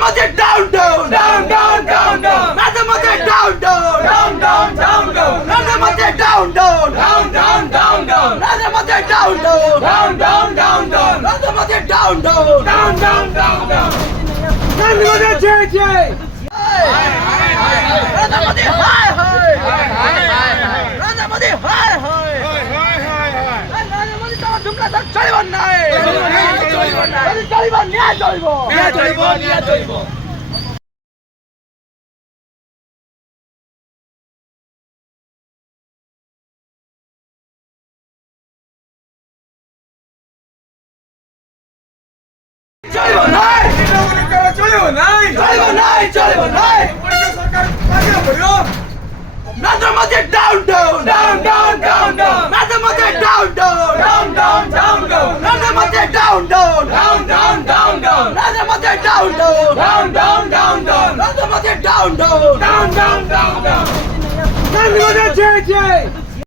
Modi down down down down down down Narendra Modi down down down down down down Narendra Modi down down down down down down Narendra Modi down down down down down down Narendra Modi down down down down down down Narendra Modi jai jai Narendra Modi hi hi Narendra Modi hi hi Narendra Modi to ঢুকলা থাক চলিব নাই চলিব নিয়া চলিব নিয়া চলিব চলিব নাই চলিব নাই চলিব নাই চলিব নাই সরকার কাজে হইলো Narendra Modi down down down down down down Narendra Modi down down down down down down Narendra Modi down down down down down down Narendra Modi down down down down down down Narendra Modi down down down down down down Narendra Modi jai jai